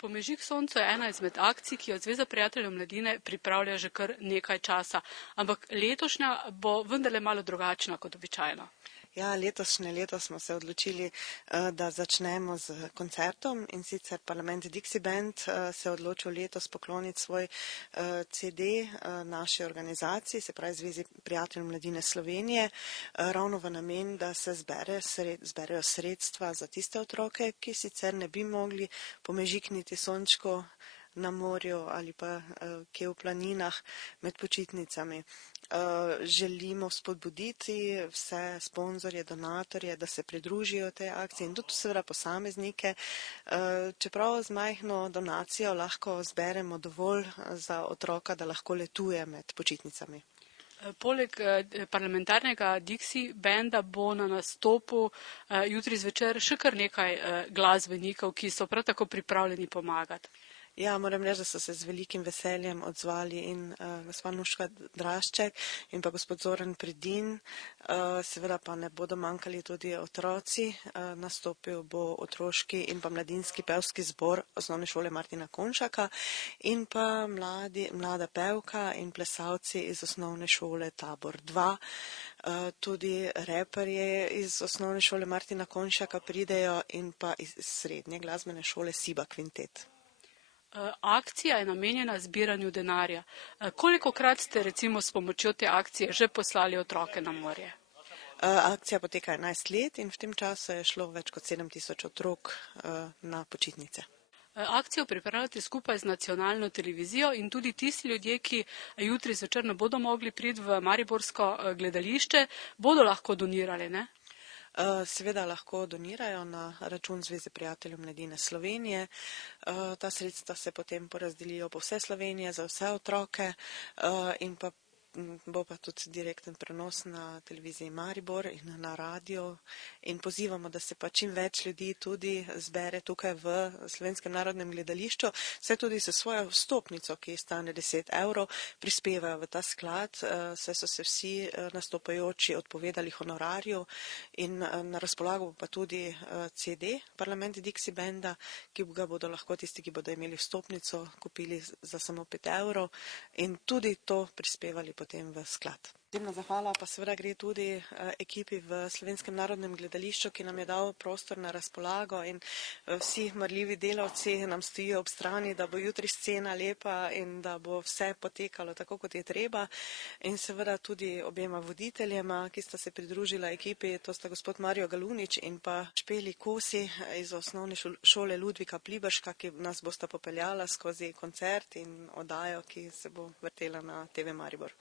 Pomežik soncu je ena izmed akcij, ki jo Zveza prijateljev mladine pripravlja že kar nekaj časa, ampak letošnja bo vendarle malo drugačna kot običajno. Ja, letos smo se odločili, da začnemo z koncertom, in sicer Parlament Dixie Band se je odločil letos pokloniti svoj CD naši organizaciji, se pravi Zvezi prijateljev mladine Slovenije, ravno v namen, da se zberejo sredstva za tiste otroke, ki sicer ne bi mogli pomežikniti sončku na morju ali pa kje v planinah med počitnicami. Želimo spodbuditi vse sponzorje, donatorje, da se pridružijo tej akciji in tudi seveda posameznike, čeprav z majhno donacijo lahko zberemo dovolj za otroka, da lahko letuje med počitnicami. Poleg parlamentarnega Dixie Banda bo na nastopu jutri zvečer še kar nekaj glasbenikov, ki so prav tako pripravljeni pomagati. Ja, moram reči, da so se z velikim veseljem odzvali in gospa Nuška Drašček in pa gospod Zoran Predin, seveda pa ne bodo manjkali tudi otroci, nastopil bo otroški in pa mladinski pevski zbor Osnovne šole Martina Konšaka in pa mlada pevka in plesalci iz Osnovne šole Tabor 2. Tudi reperje iz Osnovne šole Martina Konšaka pridejo in pa iz srednje glasbene šole Siba Kvintet. Akcija je namenjena zbiranju denarja. Kolikokrat ste recimo s pomočjo te akcije že poslali otroke na morje? Akcija poteka 11 let in v tem času je šlo več kot 7000 otrok na počitnice. Akcijo pripravljate skupaj z nacionalno televizijo in tudi tisti ljudje, ki jutri zvečer ne bodo mogli priti v mariborsko gledališče, bodo lahko donirali, ne? Seveda lahko donirajo na račun Zveze prijateljev mladine Slovenije. Ta sredstva se potem porazdelijo po vse Slovenije za vse otroke in pa bo pa tudi direkten prenos na televiziji Maribor in na radio in pozivamo, da se pa čim več ljudi tudi zbere tukaj v Slovenskem narodnem gledališču, saj tudi s svojo vstopnico, ki stane 10 evrov, prispevajo v ta sklad, saj so se vsi nastopajoči odpovedali honorarju in na razpolago pa tudi CD Parlament Dixie Banda, ki ga bodo lahko tisti, ki bodo imeli vstopnico, kupili za samo 5 evrov in tudi to prispevali potem v sklad. Posebna zahvala pa seveda gre tudi ekipi v Slovenskem narodnem gledališču, ki nam je dal prostor na razpolago in vsi marljivi delavci nam stojijo ob strani, da bo jutri scena lepa in da bo vse potekalo tako, kot je treba. In seveda tudi obema voditeljema, ki sta se pridružila ekipi, to sta gospod Mario Galunič in pa Špeli Kosi iz Osnovne šole Ludvika Pliberška, ki nas bosta popeljala skozi koncert in oddajo, ki se bo vrtela na TV Maribor.